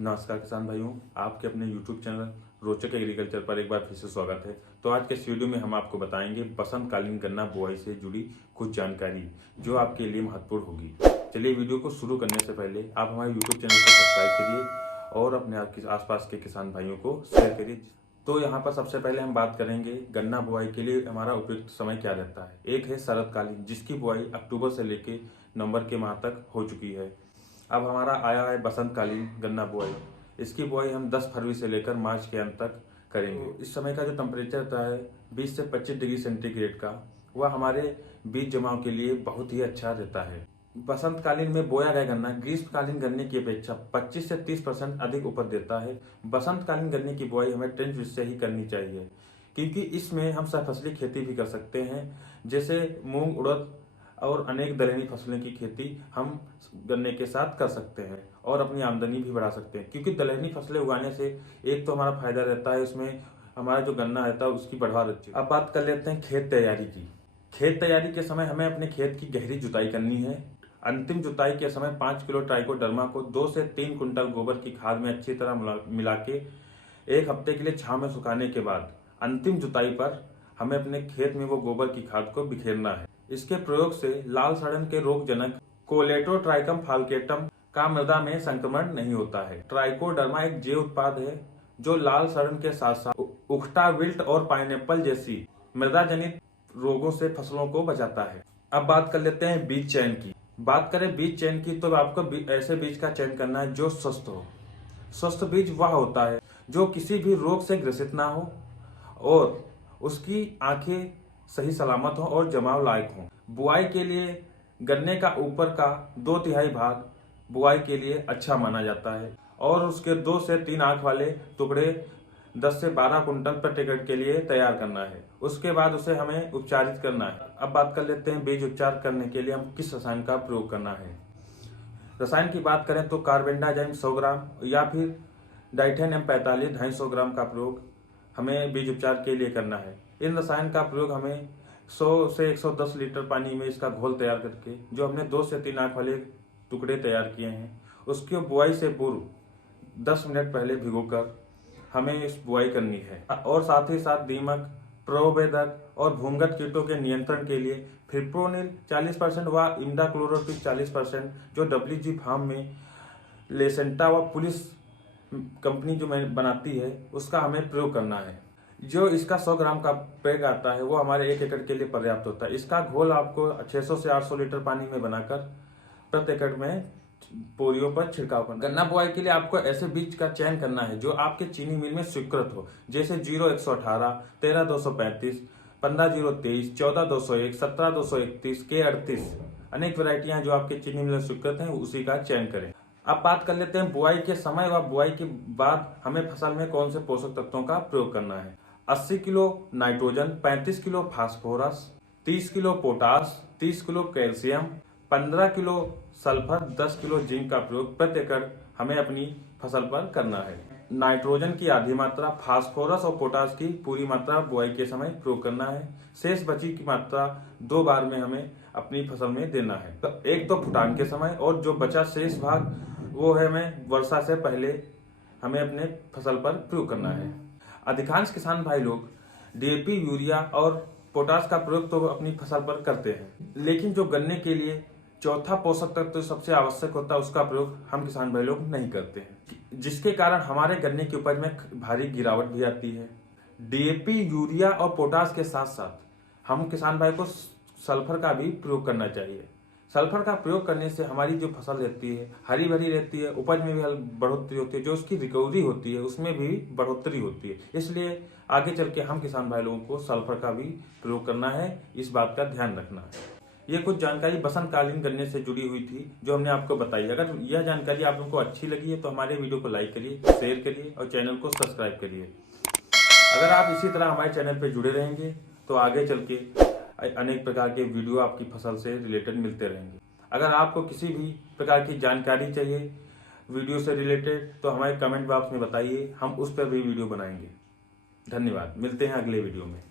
नमस्कार किसान भाइयों, आपके अपने YouTube चैनल रोचक एग्रीकल्चर पर एक बार फिर से स्वागत है। तो आज के इस वीडियो में हम आपको बताएंगे बसंतकालीन गन्ना बुआई से जुड़ी कुछ जानकारी जो आपके लिए महत्वपूर्ण होगी। चलिए वीडियो को शुरू करने से पहले आप हमारे YouTube चैनल को सब्सक्राइब करिए और अपने आसपास के किसान भाइयों को शेयर करिए। तो यहाँ पर सबसे पहले हम बात करेंगे गन्ना बुआई के लिए हमारा उपयुक्त समय क्या रहता है। एक है शरदकालीन, जिसकी बुआई अक्टूबर से लेकर नवंबर के माह तक हो चुकी है। अब हमारा आया है बसंतकालीन गन्ना बुआई। इसकी बुआई हम 10 फरवरी से लेकर मार्च के अंत तक करेंगे। इस समय का जो टेम्परेचर रहता है 20 से 25 डिग्री सेंटीग्रेड का, वह हमारे बीज जमाव के लिए बहुत ही अच्छा रहता है। बसंतकालीन में बोया गया गन्ना ग्रीष्मकालीन गन्ने की अपेक्षा 25 से 30% अधिक उपज देता है। बसंतकालीन गन्ने की बुआई हमें ट्रेंच विधि से ही करनी चाहिए, क्योंकि इसमें हम सहफसली खेती भी कर सकते हैं, जैसे मूंग, उड़द और अनेक दलहनी फसलों की खेती हम गन्ने के साथ कर सकते हैं और अपनी आमदनी भी बढ़ा सकते हैं। क्योंकि दलहनी फसलें उगाने से एक तो हमारा फायदा रहता है, उसमें हमारा जो गन्ना रहता है उसकी बढ़वार रहती है। अब बात कर लेते हैं खेत तैयारी की। खेत तैयारी के समय हमें अपने खेत की गहरी जुताई करनी है। अंतिम जुताई के समय 5 किलो ट्राइकोडर्मा को 2 से 3 कुंटल गोबर की खाद में अच्छी तरह मिला के 1 हफ्ते के लिए छांव में सुखाने के बाद अंतिम जुताई पर हमें अपने खेत में वो गोबर की खाद को बिखेरना है। इसके प्रयोग से लाल सड़न के रोग जनक कोलेटोट्राइकम फाल्केटम का मृदा में संक्रमण नहीं होता है। ट्राइकोडर्मा एक जैव उत्पाद है जो लाल सड़न के साथ साथ उखटा, विल्ट और पाइनएप्पल जैसी मृदा जनित रोगों से फसलों को बचाता है। अब बात कर लेते हैं बीज चयन की। बात करें बीज चयन की तो आपको ऐसे बीज का चयन करना है जो स्वस्थ हो। स्वस्थ बीज वह होता है जो किसी भी रोग से ग्रसित ना हो और उसकी आंखें सही सलामत हो और जमाव लायक हो। बुआई के लिए गन्ने का ऊपर का 2/3 भाग बुआई के लिए अच्छा माना जाता है और उसके 2 से 3 आंख वाले टुकड़े 10 से 12 कुंटल प्रति एकड़ के लिए तैयार करना है। उसके बाद उसे हमें उपचारित करना है। अब बात कर लेते हैं बीज उपचार करने के लिए हम किस रसायन का प्रयोग करना है। रसायन की बात करें तो कार्बेंडाजिम 100 ग्राम या फिर डाइथेन M45 250 ग्राम का प्रयोग हमें बीज उपचार के लिए करना है। इन रसायन का प्रयोग हमें 100 से 110 लीटर पानी में इसका घोल तैयार करके, जो हमने 2 से 3 आंख वाले टुकड़े तैयार किए हैं, उसकी बुआई से पूर्व 10 मिनट पहले भिगोकर हमें इस बुआई करनी है। और साथ ही साथ दीमक, प्रभेदक और भूंगत कीटों के नियंत्रण के लिए फिप्रोनिल 40% व इमिडाक्लोप्रिड 40% जो WG फार्म में लेसेंटा व पुलिस कंपनी जो बनाती है उसका हमें प्रयोग करना है। जो इसका 100 ग्राम का पैक आता है वो हमारे 1 एकड़ के लिए पर्याप्त होता है। इसका घोल आपको 600 से 800 लीटर पानी में बनाकर प्रति एकड़ में पोरियों पर छिड़काव करना। गन्ना बुआई के लिए आपको ऐसे बीज का चयन करना है जो आपके चीनी मिल में स्वीकृत हो, जैसे 0118, 13235, 15023, 14201, 17231, K38 अनेक वैरायटियां जो आपके चीनी मिल में स्वीकृत हैं उसी का चयन करें। अब बात कर लेते हैं बुआई के समय व बुआई के बाद हमें फसल में कौन से पोषक तत्वों का प्रयोग करना है। 80 kilo nitrogen, 35 kilo phosphorus, 30 kilo potash, 30 kilo calcium, 15 kilo sulphur, 10 kilo zinc का प्रयोग प्रति एकड़ हमें अपनी फसल पर करना है। नाइट्रोजन की आधी मात्रा, फास्फोरस और पोटास की पूरी मात्रा बुआई के समय प्रयोग करना है। शेष बची की मात्रा 2 बार में हमें अपनी फसल में देना है। तो एक तो फुटान के समय और जो बचा शेष भाग वो है हमें वर्षा से पहले हमें अपने फसल पर प्रयोग करना है। अधिकांश किसान भाई लोग DAP, यूरिया और पोटास का प्रयोग तो अपनी फसल पर करते हैं, लेकिन जो गन्ने के लिए चौथा पोषक तत्व तो सबसे आवश्यक होता है उसका प्रयोग हम किसान भाई लोग नहीं करते हैं, जिसके कारण हमारे गन्ने की उपज में भारी गिरावट भी आती है। DAP, यूरिया और पोटास के साथ साथ हम किसान भाई को सल्फर का भी प्रयोग करना चाहिए। सल्फर का प्रयोग करने से हमारी जो फसल रहती है हरी भरी रहती है, उपज में भी बढ़ोतरी होती है, जो उसकी रिकवरी होती है उसमें भी बढ़ोतरी होती है। इसलिए आगे चल के हम किसान भाई लोगों को सल्फर का भी प्रयोग करना है, इस बात का ध्यान रखना है। ये कुछ जानकारी बसंतकालीन गन्ने से जुड़ी हुई थी जो हमने आपको बताई। अगर यह जानकारी आप लोगों को अच्छी लगी है तो हमारे वीडियो को लाइक करिए, शेयर करिए और चैनल को सब्सक्राइब करिए। अगर आप इसी तरह हमारे चैनल पर जुड़े रहेंगे तो आगे चल के अनेक प्रकार के वीडियो आपकी फसल से रिलेटेड मिलते रहेंगे। अगर आपको किसी भी प्रकार की जानकारी चाहिए वीडियो से रिलेटेड तो हमारे कमेंट बॉक्स में बताइए, हम उस पर भी वीडियो बनाएंगे। धन्यवाद, मिलते हैं अगले वीडियो में।